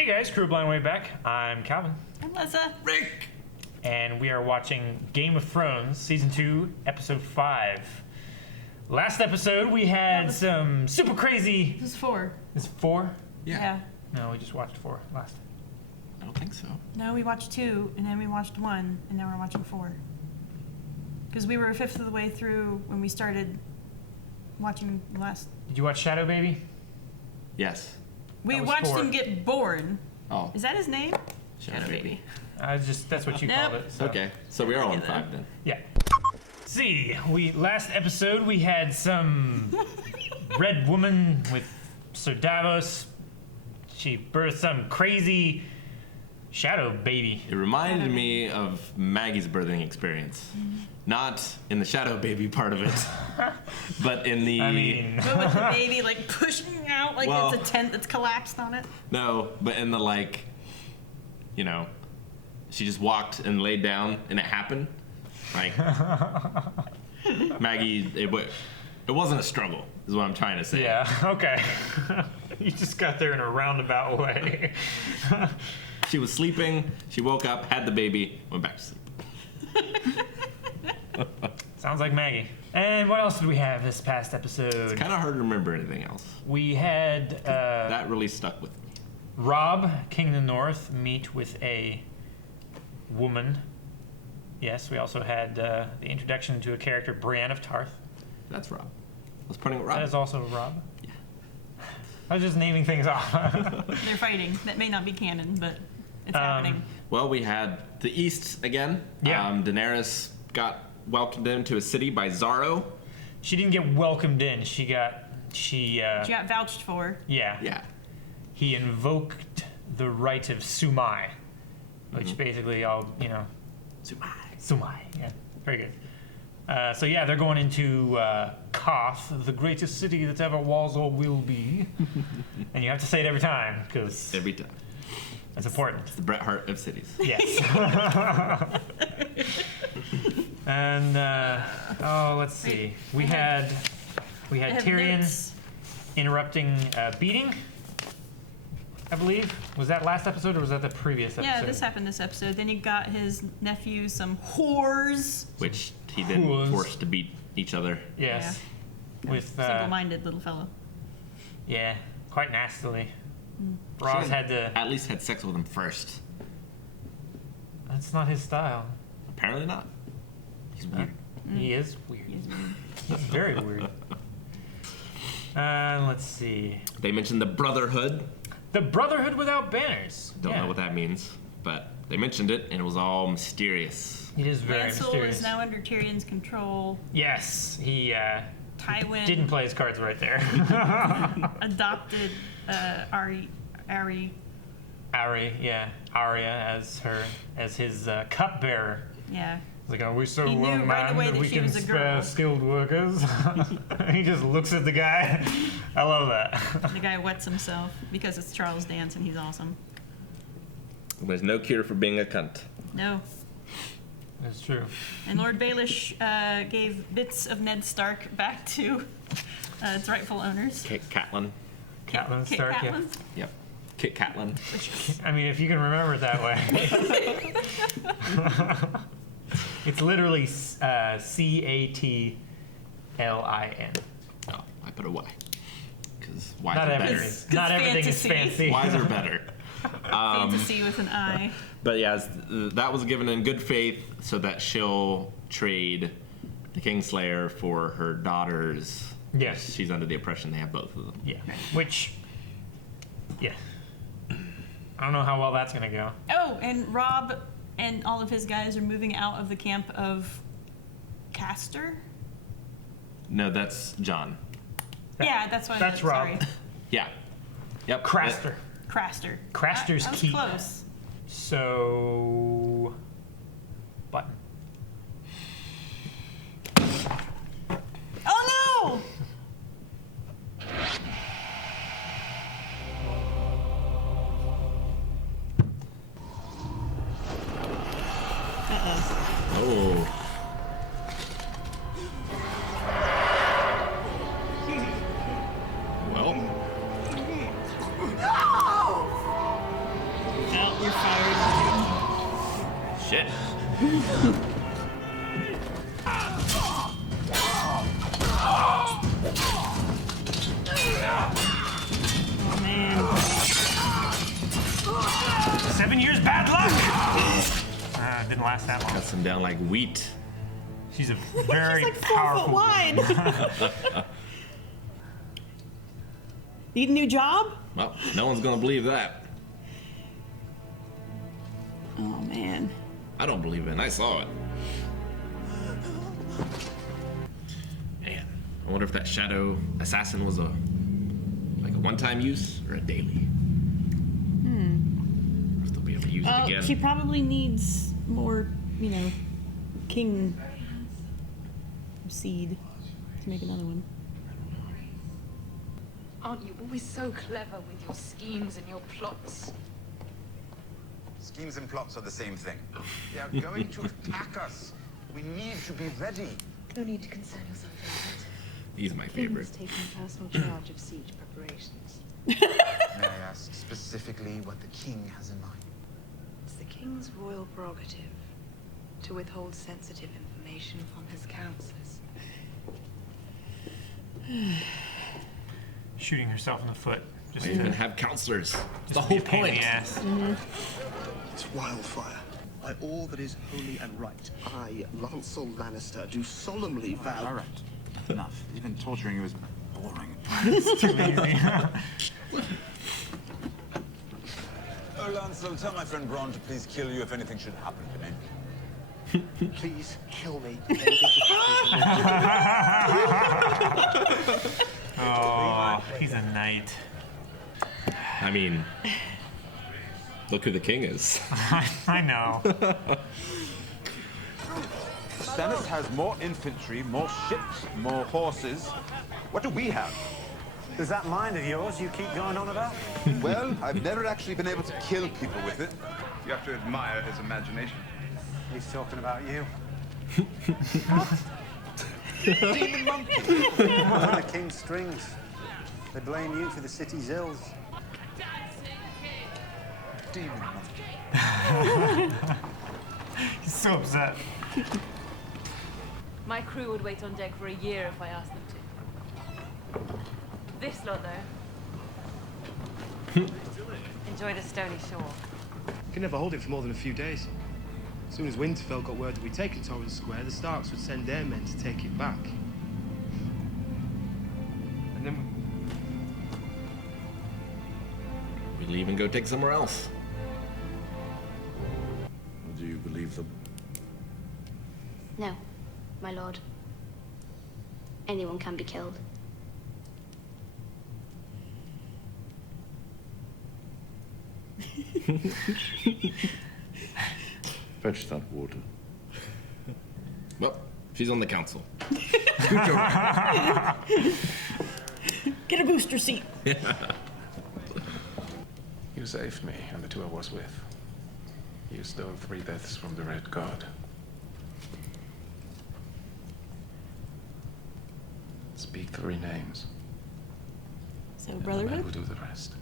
Hey guys, Crew Blind Way back. I'm Calvin. I'm Lessa. Rick! And we are watching Game of Thrones, Season 2, Episode 5. Last episode, we had some super crazy... This is 4. Is it 4? Yeah. No, we just watched 4 last. I don't think so. No, we watched 2, and then we watched 1, and now we're watching 4. Because we were a fifth of the way through when we started watching the last... Did you watch Shadow Baby? Yes. We was watched 4. him get born. Oh. Is that his name? Shadow Baby. That's what you Nope. called it. So. Okay, so we are on 5 then. Yeah. See, last episode we had some red woman with Sir Davos. She birthed some crazy shadow baby. It reminded me of Maggie's birthing experience. Not in the Shadow Baby part of it, but in the... I mean... But with the baby, like, pushing out like Well- it's a tent that's collapsed on it. No, but in the, like, you know, she just walked and laid down and it happened. Like, Maggie, it wasn't a struggle, is what I'm trying to say. Yeah, okay. You just got there in a roundabout way. She was sleeping, she woke up, had the baby, went back to sleep. Sounds like Maggie. And what else did we have this past episode? Kind of hard to remember anything else. We had That really stuck with me. Robb, King of the North, meet with a woman. Yes, we also had the introduction to a character, Brienne of Tarth. That's Rob. I was putting it Rob. That is also Robb. Yeah. I was just naming things off. They're fighting. That may not be canon, but it's happening. Well, we had the East again. Yeah. Daenerys got welcomed into a city by Zaro. She didn't get welcomed in. She got She got vouched for. yeah. Yeah. He invoked the right of Sumai, which basically Sumai. Yeah, very good. So yeah, they're going into Koth, the greatest city that ever was or will be. And you have to say it every time because Every time. it's important. It's the Bret Hart of cities. Yes. And let's see. We had I have Tyrion notes. interrupting a beating. I believe. Was that last episode or was that the previous episode? Yeah, this happened this episode. Then he got his nephew some whores. Which he then Whores. forced to beat each other. Yes. With Simple-minded little fellow. yeah, quite nastily. She Ross had to. At least had sex with him first. That's not his style. Apparently not. He's weird. He is weird. He is weird. He's very weird. Let's see. They mentioned the Brotherhood. The Brotherhood without banners. Don't know what that means, but they mentioned it, and it was all mysterious. It is very Lancel mysterious. is now under Tyrion's control. Yes, he Tywin didn't play his cards right there. adopted Ari. Arya as his cupbearer. Yeah. It's like, are we so He knew well right manned away that that we she can was a spare girl. skilled workers? He just looks at the guy. I love that. The guy wets himself because it's Charles Dance and he's awesome. There's no cure for being a cunt. No. That's true. And Lord Baelish gave bits of Ned Stark back to its rightful owners. Kit Catelyn. Catelyn Kit Stark, yeah. Catelyn? Yep. Kit Catelyn. I mean, if you can remember it that way. It's literally Catlin. Oh, I put a Y. Because Y's Not are everything. better. It's Not everything is fantasy. fancy. Y's are better. Fantasy with an I. But yeah, that was given in good faith so that she'll trade the Kingslayer for her daughters. Yes. She's under the impression they have both of them. Yeah. Which, yeah. I don't know how well that's gonna go. Oh, and Robb and all of his guys are moving out of the camp of Castor. No, that's John. Yeah, that's what I That's meant, Robb. sorry. Yeah. Yep. Craster. Craster. Craster's that was Keep. close. So, button. Oh no! Oh. Well. shit. Oh man. 7 years bad luck. Didn't last that long. Cuts him down like wheat. She's a very He's like 4 powerful. foot wide. Need a new job? Well, no one's gonna believe that. Oh man. I don't believe it, and I saw it. Man, I wonder if that shadow assassin was a one-time use or a daily. If they'll be able to use it again. She probably needs more, king seed to make another one. Aren't you always so clever with your schemes and your plots? Schemes and plots are the same thing. They are going to attack us. We need to be ready. No need to concern yourself about it. He's my King favorite. has taken personal charge of siege preparations. May I ask specifically what the king has in mind? It's the king's royal prerogative to withhold sensitive information from his counselors. Shooting herself in the foot. Just Why to, even have counselors? just The to be whole a pain in point. the ass. It's wildfire. By all that is holy and right, I, Lancel Lannister, do solemnly vow. All right. Enough. Even torturing you is boring. It's too easy. Oh, Lancel, tell my friend Bronn to please kill you if anything should happen to me. Please kill me. Oh, he's a knight. I mean, look who the king is. I know. Stannis has more infantry, more ships, more horses. What do we have? Is that mind of yours you keep going on about? Well, I've never actually been able to kill people with it. You have to admire his imagination. He's talking about you. Demon monkey. On the king's strings. They blame you for the city's ills. Demon monkey. He's so upset. My crew would wait on deck for a year if I asked them to. This lot, though. Enjoy the stony shore. Could never hold it for more than a few days. As soon as Winterfell got word that we'd taken Torrens Square, the Starks would send their men to take it back. And then We leave and go take somewhere else. Do you believe them? No, my lord. Anyone can be killed. Fetch that water. Well, she's on the council. Get a booster seat. You saved me and the two I was with. You stole 3 deaths from the Red Guard. Speak 3 names. So, And the men brotherhood? will do the rest.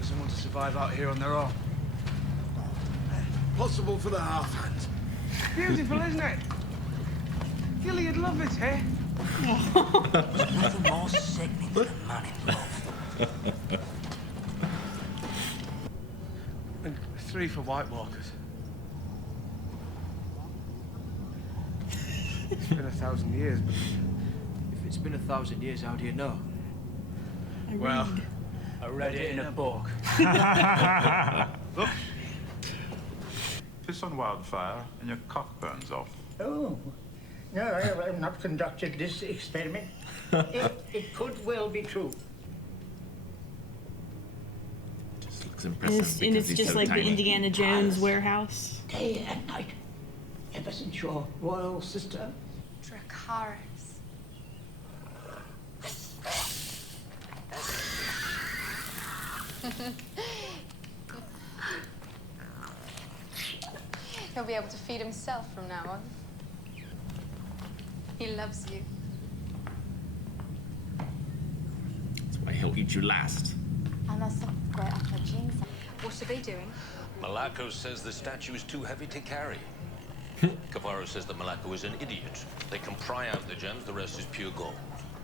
Doesn't want to survive out here on their own. Possible for the half-hand. beautiful, isn't it? Gilly, you'd love it, eh? Nothing more sickening than money, love. And 3 for White Walkers. It's been 1,000 years, but If it's been 1,000 years, how do you know? well, I read it in a book. Look. Piss on wildfire and your cock burns off. Oh, no, I have not conducted this experiment. It could well be true. Just looks And impressive. it's, because he's just so like the tiny. Indiana Jones warehouse. Day and night. Ever since your royal sister. Dracarys. He'll be able to feed himself from now on. He loves you. That's why he'll eat you last. What are they doing? Malako says the statue is too heavy to carry. Cavarro says that Malako is an idiot. They can pry out the gems, the rest is pure gold.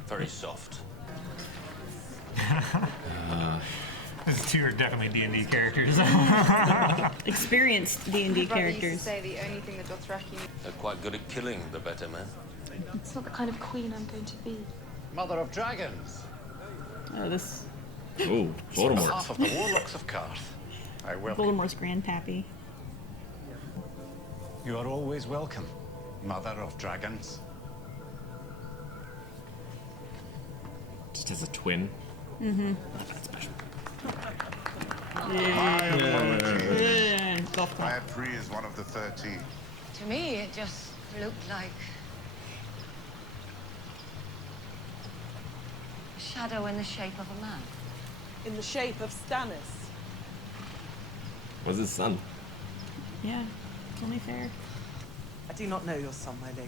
Very soft. These two are definitely D&D characters. Experienced D&D My brother used to characters. say the only thing the Dothraki They're quite good at killing the better men. It's not the kind of queen I'm going to be. Mother of Dragons. Oh, this. Oh, Voldemort. Half of the warlocks of Karth. I welcome. Voldemort's grandpappy. You are always welcome, Mother of Dragons. Just as a twin. Mm-hmm. Not that special. Yeah. Iapri is one of the 13. To me, it just looked like a shadow in the shape of a man. In the shape of Stannis. Was his son? Yeah, it's only fair. I do not know your son, my lady.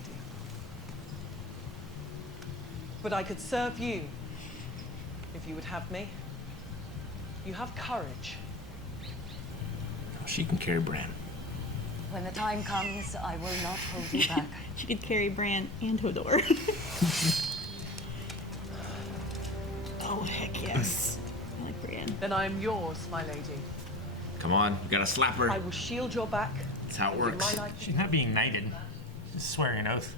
But I could serve you if you would have me. You have courage. She can carry Bran. When the time comes, I will not hold you back. She could carry Bran and Hodor. Oh, heck yes. I like Bran. Then I am yours, my lady. Come on, you gotta slap her. I will shield your back. That's how it and give works. my life- She's not being knighted. She's swearing an oath.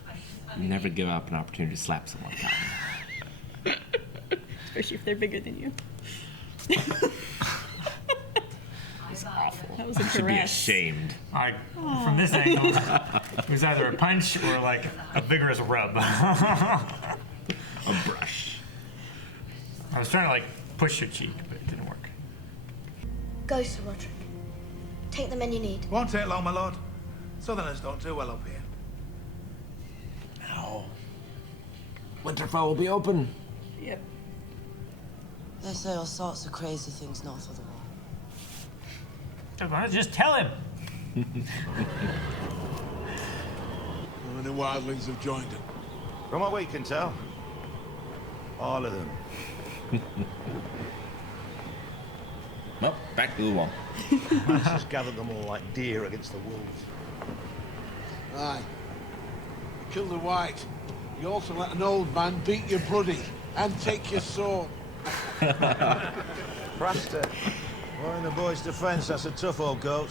You never give up an opportunity to slap someone. Especially if they're bigger than you. It's awful. That was a You should be caress. ashamed. From this angle, it was either a punch or like a vigorous rub. A brush. I was trying to like push your cheek, but it didn't work. Go, Sir Roderick. Take the men you need. Won't take long, my lord. Southerners don't do well up here. No. Winterfell will be open. Yep. They say all sorts of crazy things north of the wall. Why don't you just tell him? How many wildlings have joined it? From what we can tell, all of them. Well, back to the wall. Just gathered them all like deer against the wolves. Aye. You killed the white. You also let an old man beat your buddy and take your sword. Praster. Well, in the boy's defense, that's a tough old goat.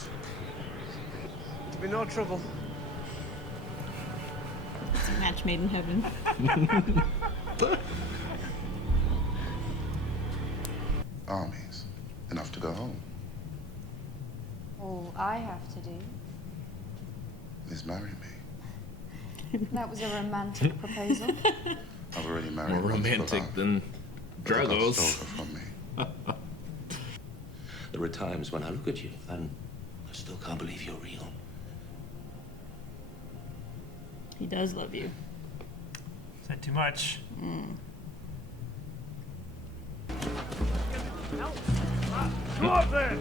To be no trouble. It's a match made in heaven. Armies. Enough to go home. All I have to do. Is marry me. That was a romantic proposal. I've already married More once romantic for than but the gods stole Dragos. her from me. There are times when I look at you and I still can't believe you're real. He does love you. Is that too much? Go up there!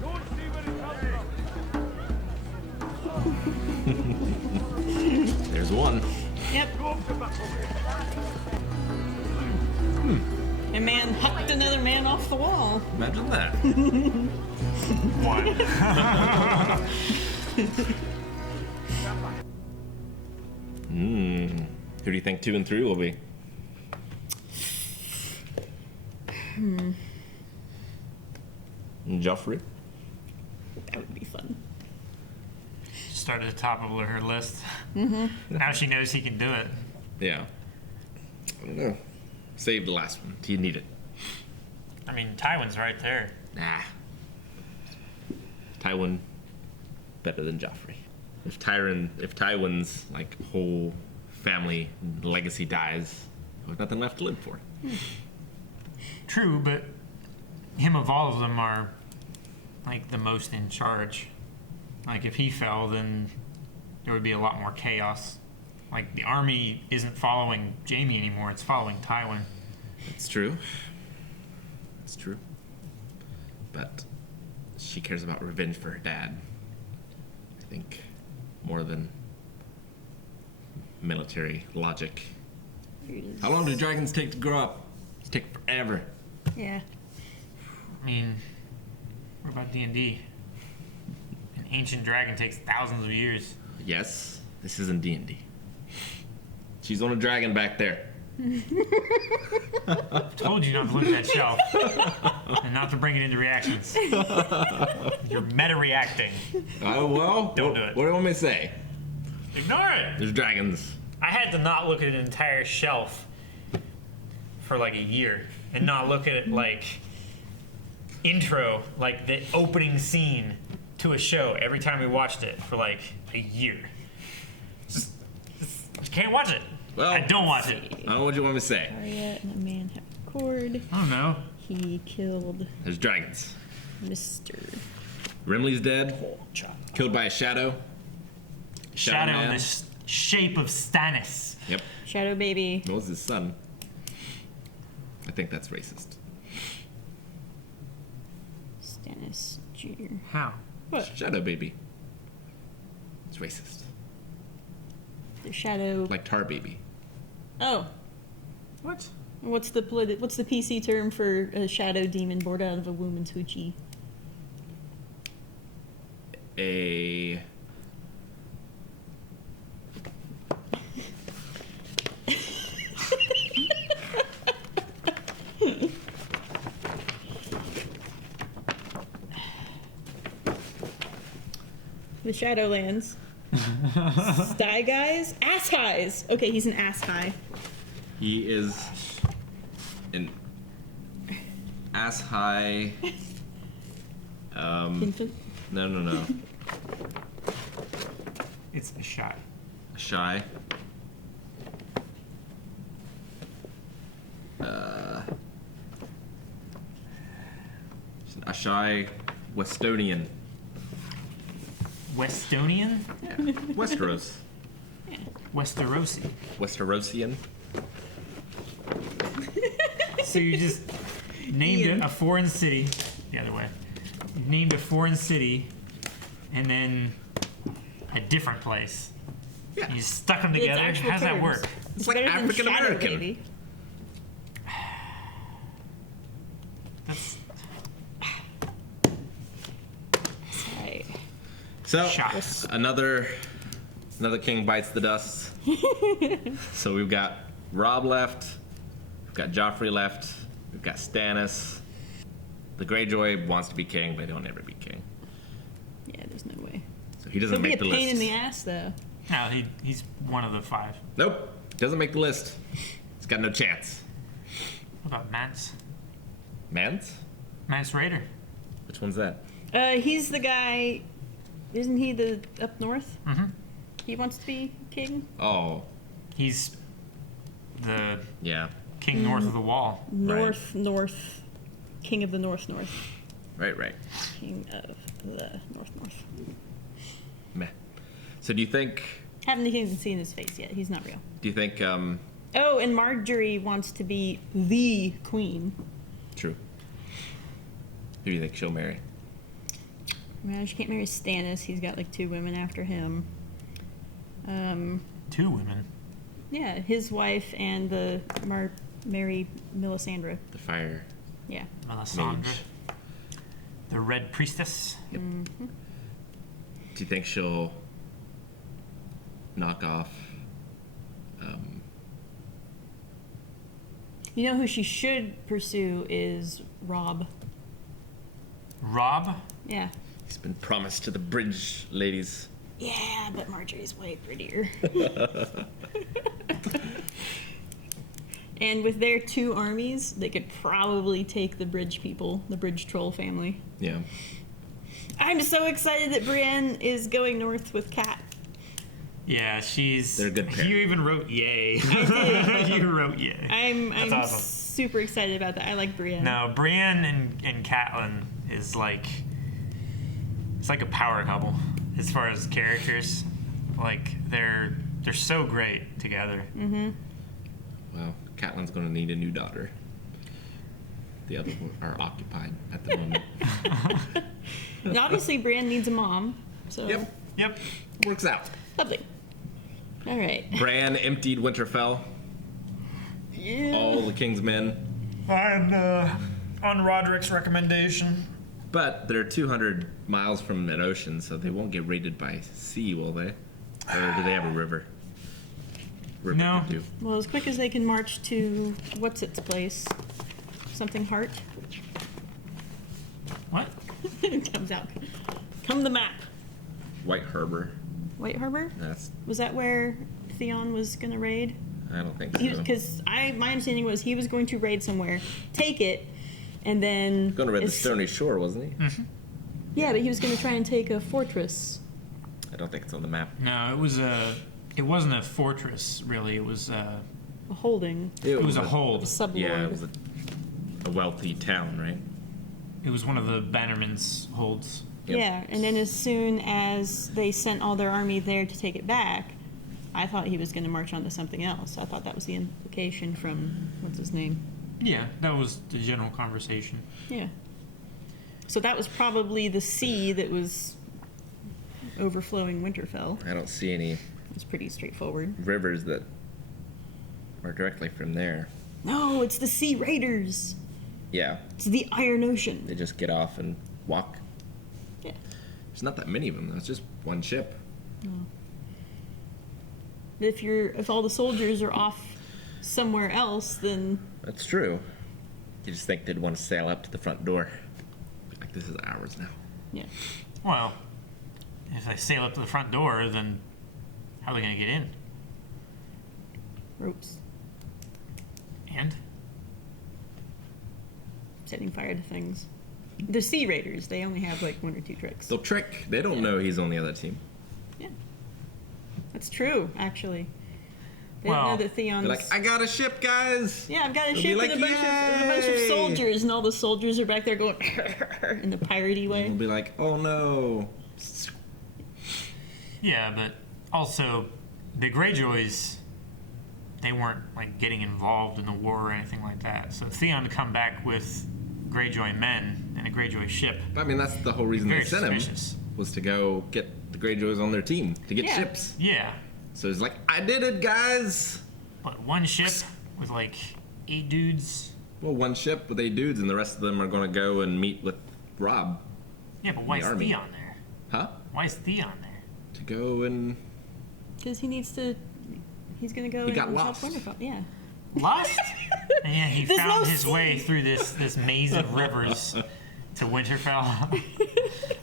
Don't see where it comes from! There's one. Yep. A man hucked another man off the wall. Imagine that. One. Who do you think 2 and 3 will be? Joffrey? That would be fun. Start at the top of her list. Mm-hmm. Now she knows he can do it. Yeah. I don't know. Save the last one. Do you need it? I mean, Tywin's right there. Nah. Tywin better than Joffrey. If Tywin's like whole family legacy dies, there's nothing left to live for. True, but him of all of them are like the most in charge. Like if he fell, then there would be a lot more chaos. Like the army isn't following Jaime anymore; it's following Tywin. It's true. It's true. But she cares about revenge for her dad. I think more than military logic. How long do dragons take to grow up? It takes forever. Yeah. I mean, What about D&D? An ancient dragon takes thousands of years. Yes, this isn't D&D. She's on a dragon back there. Told you not to look at that shelf. And not to bring it into reactions. You're meta-reacting. Oh, well. Don't do it. What do you want me to say? Ignore it. There's dragons. I had to not look at an entire shelf for like a year. And not look at it like intro, like the opening scene to a show every time we watched it for like a year. Just can't watch it. Well, I don't watch it. What do you want me to say? Harriet and a man have a cord. I don't know. He killed There's dragons. Mr. Rimley's dead. Killed by a shadow. Shadow in man. the shape of Stannis. Yep. Shadow baby. That was his son. I think that's racist. Stannis Jr. How? What? Shadow baby. It's racist. The shadow. Like tar baby. Oh. What? What's the PC term for a shadow demon born out of a woman's hoochie? A... The Shadowlands. Sty guys? Ass highs. Okay, he's an ass high. He is an ass high. Infant? No. It's a shy. A shy. A shy Westonian. Westonian? Yeah. Westeros. Westerosi. Westerosian. So you just named a foreign city, the other way. You named a foreign city, and then a different place. Yeah. You stuck them together. How does that work? It's like African American. That's so another king bites the dust. So we've got Robb left, we've got Joffrey left, we've got Stannis. The Greyjoy wants to be king, but he'll never be king. Yeah, there's no way. So he doesn't make the list. He'll be a pain in the ass, though. No, he's one of the 5. Nope, doesn't make the list. He's got no chance. What about Mance? Mance? Mance Raider. Which one's that? He's the guy. Isn't he the up north? Mm-hmm. He wants to be king. Oh, he's the king north of the wall. North, king of the north. Right. King of the north. Meh. So do you think? Haven't even seen his face yet. He's not real. Do you think? Oh, and Marjorie wants to be the queen. True. Who do you think she'll marry? Well, she can't marry Stannis. He's got like 2 women after him. 2 women? Yeah, his wife and the Mary Melisandre. The fire. Yeah. Melisandre. The Red Priestess. Yep. Mm-hmm. Do you think she'll knock off? You know who she should pursue is Robb. Robb? Yeah. He's been promised to the bridge ladies. Yeah, but Marjorie's way prettier. And with their 2 armies, they could probably take the bridge people, the bridge troll family. Yeah. I'm so excited that Brienne is going north with Kat. Yeah, They're a good pair. You even wrote yay. I did. You wrote yay. I'm awesome. super excited about that. I like Brienne. No, Brienne and Catelyn is like... It's like a power couple as far as characters. Like, they're so great together. Mm-hmm. Well, Catelyn's going to need a new daughter. The others are occupied at the moment. And obviously, Brienne needs a mom. So Yep. Works out. Lovely. All right. Bran emptied Winterfell. Yeah. All the king's men. And on Roderick's recommendation. But they're 200 miles from an ocean, so they won't get raided by sea, will they? Or do they have a river? No. could do. Well, as quick as they can march to what's its place, something Hart. What? It comes out. Come the map. White Harbor. White Harbor? That's. Was that where Theon was gonna raid? I don't think so. Because my understanding was he was going to raid somewhere, take it, and then. Going to raid the Stony Shore, wasn't he? Mm-hmm. Yeah, but he was going to try and take a fortress. I don't think it's on the map. No, it was a. It wasn't a fortress, really. It was a holding. It was a hold. Yeah, it was a wealthy town, right? It was one of the Bannerman's holds. Yeah, and then as soon as they sent all their army there to take it back, I thought he was going to march on to something else. I thought that was the implication from what's his name. Yeah, that was the general conversation. Yeah. So that was probably the sea that was overflowing Winterfell. I don't see any. It's pretty straightforward. Rivers that are directly from there. No, it's the Sea Raiders. Yeah. It's the Iron Ocean. They just get off and walk. Yeah. There's not that many of them. That's just one ship. No. If all the soldiers are off somewhere else, then That's true. You just think they'd want to sail up to the front door. Like, this is ours now. yeah. Well, if they sail up to the front door, then how are they going to get in? Ropes. And? Setting fire to things. The Sea Raiders, they only have like 1 or 2 tricks. They'll trick. They don't know he's on the other team. That's true, actually. They Well, don't know that Theon's... They're like, I got a ship, guys! Yeah, I've got a They'll ship be like, with a bunch of "Yay!" soldiers, and all the soldiers are back there going in the piratey way. They'll be like, oh no. Yeah, but also, the Greyjoys, they weren't like getting involved in the war or anything like that. So Theon to come back with Greyjoy men and a Greyjoy ship. I mean, that's the whole reason Very they sent suspicious. him, was to go get the Greyjoys on their team, to get Yeah. ships. Yeah. So he's like, I did it, guys! But one ship with like 8 dudes. Well, one ship with 8 dudes, and the rest of them are going to go and meet with Robb. Yeah, but in why the is army. Theon there? Huh? Why is Theon there? To go and... Because he needs to... He's going to go He and got help lost. Winterfell. Yeah. Lost? And yeah, he There's found no his way through this maze of rivers to Winterfell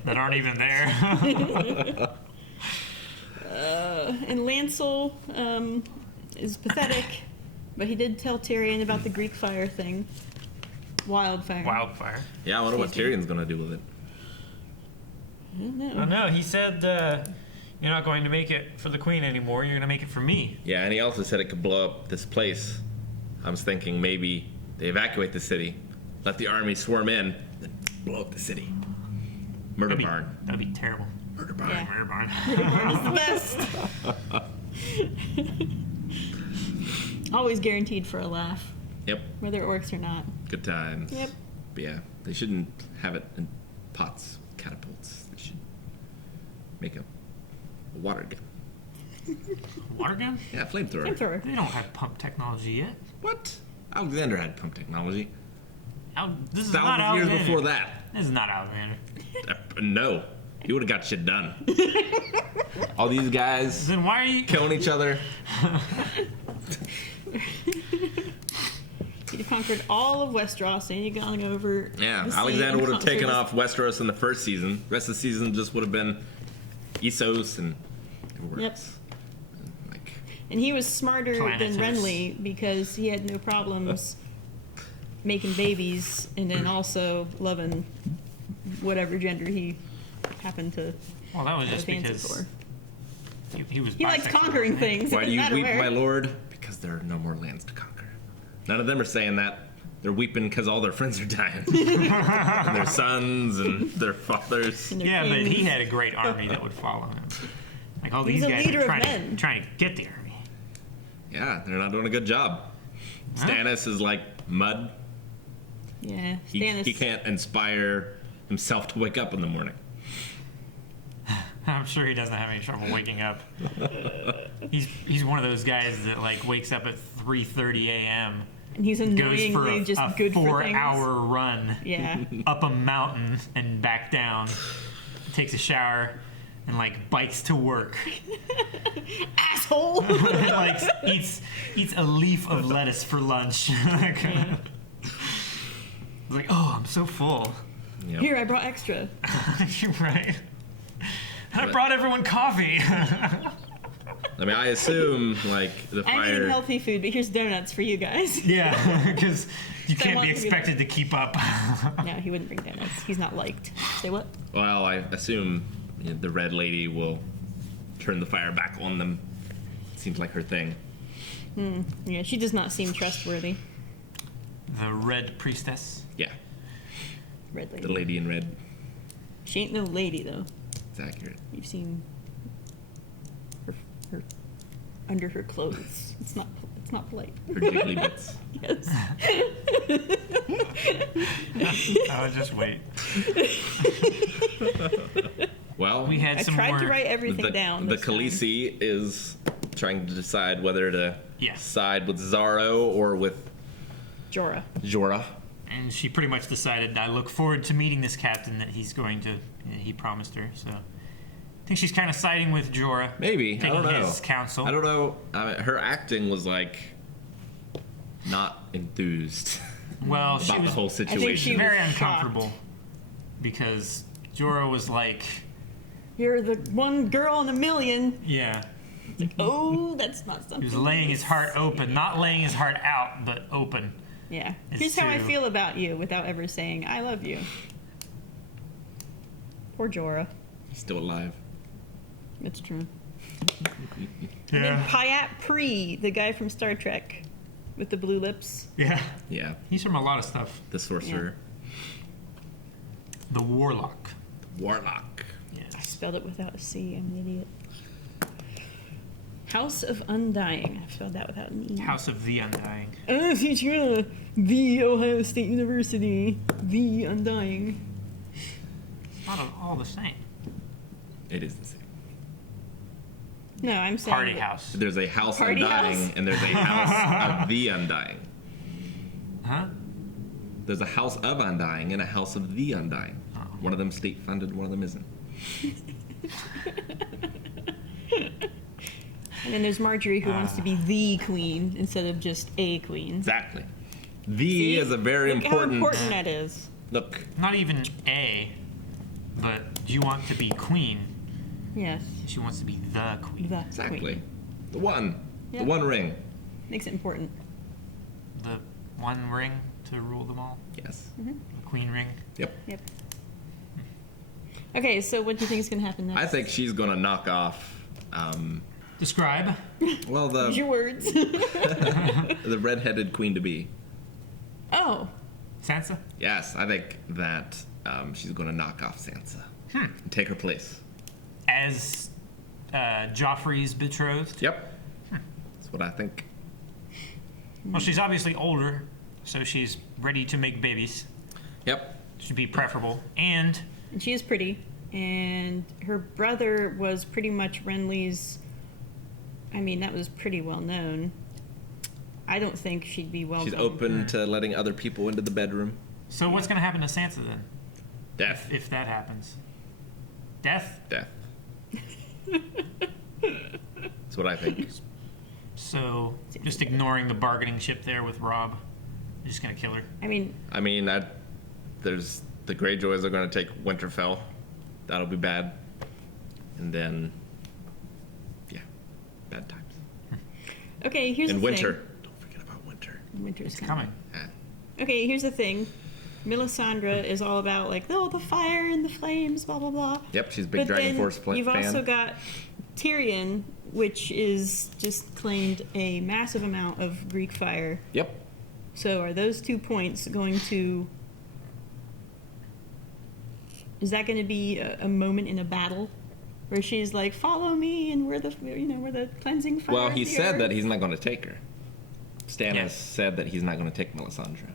that aren't even there. And Lancel is pathetic, but he did tell Tyrion about the Greek fire thing. Wildfire. Wildfire. Yeah, I wonder what Tyrion's going to do with it. I don't know. Oh no, he said you're not going to make it for the queen anymore. You're going to make it for me. Yeah, and he also said it could blow up this place. I was thinking maybe they evacuate the city, let the army swarm in, then blow up the city. Murder barn. That'd be terrible. Murder barn. Yeah. Murder barn. Murder barn is the best. Always guaranteed for a laugh, Yep. whether orcs or not. Good times. Yep. But yeah, they shouldn't have it in pots, catapults. They should make a water gun. Water gun? Yeah, flamethrower. They don't have pump technology yet. What? Alexander had pump technology. This is Thousands not of years Alexander. before that. This is not Alexander. No. He would have got shit done. All these guys Then why are you killing each other. He'd have conquered all of Westeros, and he'd gone over. Yeah, the sea Alexander and would have taken conquered- off Westeros in the first season. The rest of the season just would have been Essos and everywhere Yep. else. And he was smarter Planetos. than Renly because he had no problems making babies, and then also loving whatever gender he happened to Well, that was have a just fancy because for. he was He likes bisexual, conquering wasn't he? things. Why do you no matter weep, where. my lord? Because there are no more lands to conquer. None of them are saying that. They're weeping because all their friends are dying. And their sons and their fathers. Yeah, but he had a great army that would follow him. Like all He's these a guys leader are of men. trying to get the army. Yeah, they're not doing a good job. Huh? Stannis is like mud. Yeah, He Stannis. can't inspire himself to wake up in the morning. I'm sure he doesn't have any trouble waking up. He's one of those guys that like wakes up at 3:30 a.m. And he's Goes for annoyingly just a good for things. 4-hour run Yeah. up a mountain and back down. Takes a shower and like bikes to work. Asshole! Like eats a leaf of lettuce for lunch. Like, oh, I'm so full. Yep. Here, I brought extra. You're right. I brought everyone coffee. I mean, I assume like the I'm eating fire. healthy food, but here's donuts for you guys. Yeah, because you So I can't want be to be expected to keep up. No, he wouldn't bring donuts. He's not liked. Say what? Well, I assume the red lady will turn the fire back on them. Seems like her thing. Yeah, she does not seem trustworthy. The red priestess. Yeah, Red lady. the lady in red. She ain't no lady though. It's accurate. You've seen her under her clothes. It's not polite. Her jiggly bits. Yes. Oh, just wait. Well, We had I some tried more. to write everything down. The this time. Khaleesi is trying to decide whether to Yeah. side with Zaro or with Jorah. Jorah. And she pretty much decided, I look forward to meeting this captain that he promised her. So I think she's kind of siding with Jorah. Maybe. I Taking don't know. his counsel. I don't know. I mean, her acting was like not enthused Well, she about was the whole situation. very was uncomfortable because Jorah was like, You're the one girl in a million. yeah. Oh, that's not He something. was laying his heart open, not laying his heart out, but open. Yeah. It's Here's how I true. feel about you without ever saying I love you. Poor Jorah. He's still alive. It's true. And then Pyat Pree, the guy from Star Trek with the blue lips. Yeah. Yeah. He's from a lot of stuff. The sorcerer. The warlock. Warlock. I spelled it without a C. I'm an idiot. House of Undying. I spelled that without an E. House of the Undying. The Ohio State University. The Undying. It's not all the same. It is the same. No, I'm saying Party that- house. There's a house Party undying, house? and there's a house of the undying. Huh? There's a house of undying and a house of the undying. Oh. One of them state funded, one of them isn't. And then there's Marjorie who wants to be the queen instead of just a queen. Exactly. The See? is a very Look important. how important that is. Look, Not even a, but do you want to be queen? Yes. She wants to be the queen. The exactly. queen. The one. Yep. The one ring. Makes it important. The one ring to rule them all. Yes. The queen ring. Yep. Yep. Okay, so what do you think is going to happen next? I think she's gonna knock off. Describe. Well, Use your the words. the redheaded queen to be. Oh. Sansa? Yes, I think that she's gonna knock off Sansa and take her place. As Joffrey's betrothed? Yep. That's what I think. Well, she's obviously older, so she's ready to make babies. Yep. Should be preferable. And she is pretty. And her brother was pretty much Renly's. I mean, that was pretty well known. I don't think she'd be welcome. She's open to letting other people into the bedroom. so what's going to happen to Sansa then? Death. If that happens. Death? Death. That's what I think. So just ignoring the bargaining chip there with Robb. You're just going to kill her. I mean, there's the Greyjoys are going to take Winterfell. That'll be bad. And then, yeah, bad times. okay, here's And the winter. thing. Don't forget about winter. Winter's Coming. Okay, here's the thing. Melisandre is all about like, oh, the fire and the flames, blah blah blah. Yep, she's a big But Dragon then Force you've fan. also got Tyrion, which is just claimed a massive amount of Greek fire. Yep. So are those 2 points going to? Is that going to be a moment in a battle where she's like, "Follow me," and we're the cleansing fire? Well, of he the said earth? that he's not going to take her. Stannis said that he's not going to take Melisandre.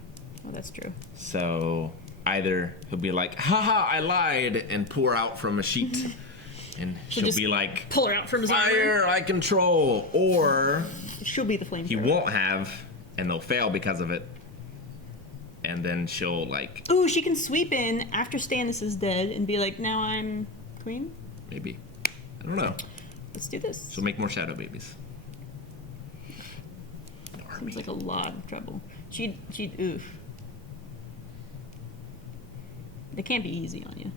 Well, that's true. So either he'll be like, haha, I lied, and pour out from a sheet. And she'll just be like, pull her out from his fire, armor. I control. Or She'll be the flame. he won't have, and they'll fail because of it. And then she'll like Ooh, she can sweep in after Stannis is dead and be like, now I'm queen? maybe, I don't know. Let's do this. She'll make more shadow babies. Seems like a lot of trouble. She'd oof. They can't be easy on you.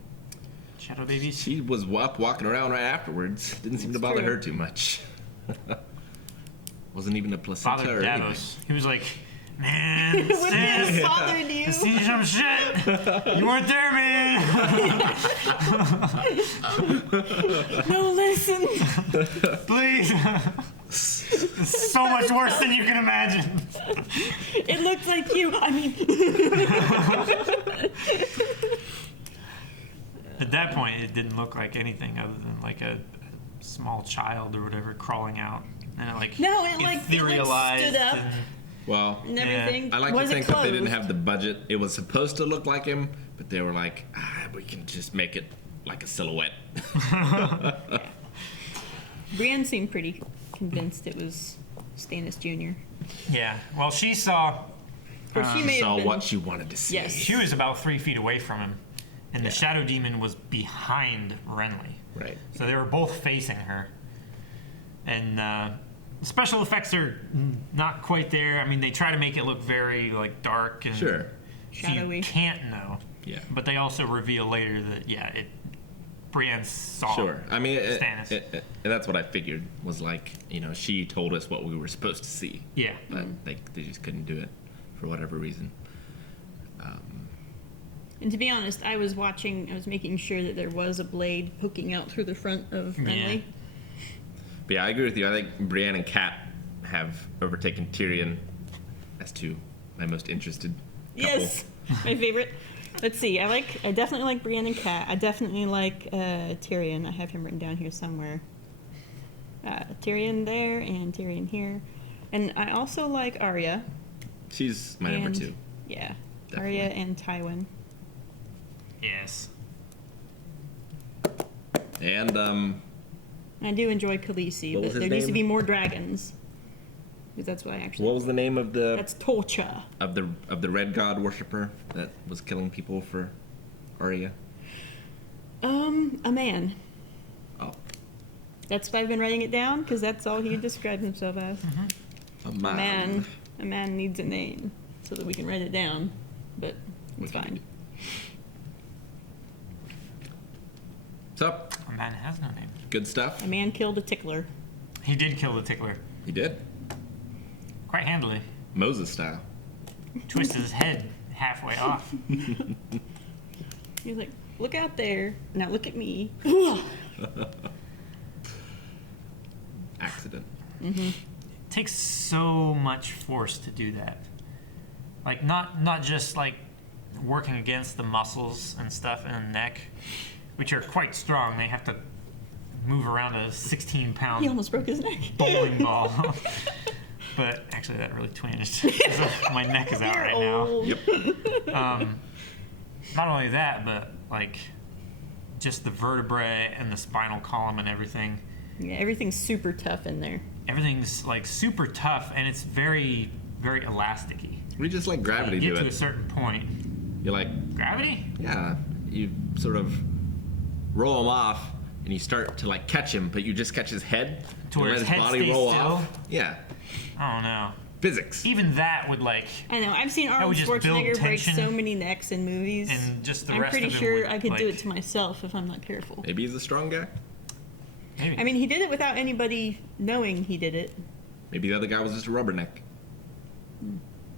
Shadow babies? She was walking around right afterwards. Didn't seem to bother true. her too much. Wasn't even a placenta Father or anything. Davos. He was like, man, Wouldn't that sis, have bothered you? I seen some shit. You weren't there, man. No, listen. Please. It's so much worse than you can imagine. It looked like you. I mean. At that point, it didn't look like anything other than like a small child or whatever crawling out, and it like No, it like etherealized stood up. and- Well, And everything. I like to Was it think that they didn't closed? have the budget. It was supposed to look like him, but they were like, we can just make it like a silhouette. Brienne seemed pretty convinced it was Stannis Jr. Yeah. Well, she saw. Or she may have saw been- what she wanted to see. Yes. She was about 3 feet away from him, and the Shadow Demon was behind Renly. Right. So they were both facing her. And special effects are not quite there. I mean, they try to make it look very like dark and Sure. so Shadowy. you can't know. Yeah. But they also reveal later that Brienne saw Sure. I mean, Stannis. and that's what I figured was like, she told us what we were supposed to see. Yeah. But they just couldn't do it for whatever reason. And to be honest, I was making sure that there was a blade poking out through the front of Renly. But yeah, I agree with you. I think Brienne and Kat have overtaken Tyrion as to my most interested couple. Yes, my favorite. Let's see. I definitely like Brienne and Kat. I definitely like Tyrion. I have him written down here somewhere. Tyrion there and Tyrion here, and I also like Arya. She's my number and- 2. Yeah, Definitely. Arya and Tywin. Yes. And I do enjoy Khaleesi, What but was his there needs to name? be more dragons. Because that's what I actually. what was the name of the That's torture. of the red god worshiper that was killing people for Arya? A man. Oh. That's why I've been writing it down because that's all he described himself as. A man. A man needs a name so that we can write it down, but it's fine. So, A man has no name. good stuff. A man killed a tickler. He did kill the tickler He did. quite handily. Moses style. Twisted his head halfway off. He was like, "Look out there! Now look at me." Accident. It takes so much force to do that. Like not just like working against the muscles and stuff in the neck, which are quite strong. They have to move around a 16-pound He almost broke his neck. bowling ball. But actually, that really twinged. My neck is out right now. Yep. Not only that, but like just the vertebrae and the spinal column and everything. Yeah, everything's super tough in there. Everything's like super tough, and it's very, very elasticy. We just let gravity You do get to it. a certain point. You're like, Gravity? yeah, you sort of roll him off, and you start to like catch him, but you just catch his head To and where let his his head body stays roll still? off. Yeah, I don't know. physics. Even that would like. I know. I've seen That Arnold would just build Schwarzenegger break tension. so many necks in movies. And just the I'm rest pretty of it sure would, I could do like- it to myself if I'm not careful. Maybe he's a strong guy. Maybe. I mean, he did it without anybody knowing he did it. Maybe the other guy was just a rubberneck.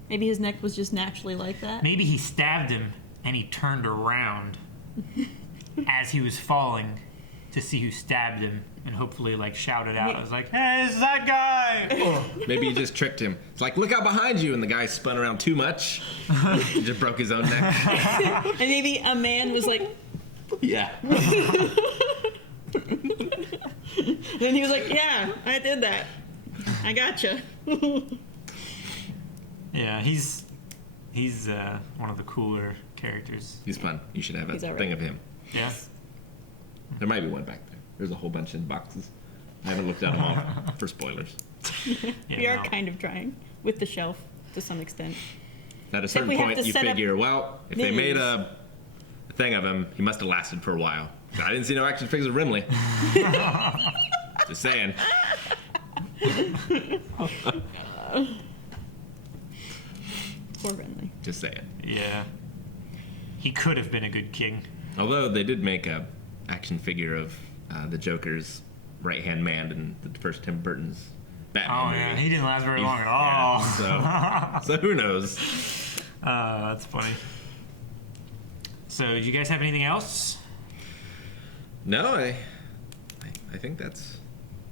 Maybe his neck was just naturally like that. Maybe he stabbed him and he turned around as he was falling to see who stabbed him and hopefully like shouted out. I was like, hey, it's that guy! Maybe you just tricked him. It's like, look out behind you, and the guy spun around too much. He just broke his own neck. And maybe a man was like, Yeah. then he was like, yeah, I did that. I gotcha. Yeah, he's one of the cooler characters. He's fun. You should have a He's all right. thing of him. Yeah. There might be one back there. There's a whole bunch in boxes. I haven't looked at them all for spoilers. We are kind of trying with the shelf. to some extent. At a certain we have point, to you set up figure, well, if they made minions. a thing of him, he must have lasted for a while. I didn't see no action figures of Rimley. Just saying. Poor Renly. Just saying. Yeah. He could have been a good king. Although they did make a action figure of the Joker's right-hand man in the first Tim Burton's Batman movie. Yeah, he didn't last very long at all. Yeah, so who knows? That's funny. So, do you guys have anything else? No, I think that's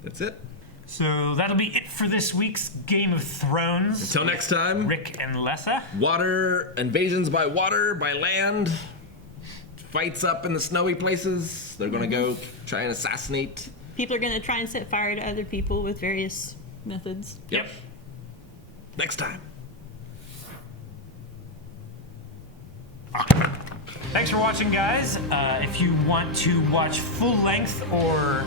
it. So that'll be it for this week's Game of Thrones. Until next time, Rick and Lessa. Water invasions by water, by land, fights up in the snowy places. They're gonna go try and assassinate. People are going to try and set fire to other people with various methods. Yep. Next time. Thanks for watching, guys. If you want to watch full length or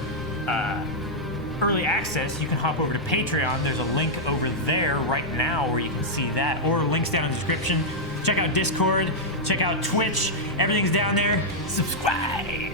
early access, you can hop over to Patreon. There's a link over there right now where you can see that, or links down in the description. Check out Discord, check out Twitch. Everything's down there. Subscribe.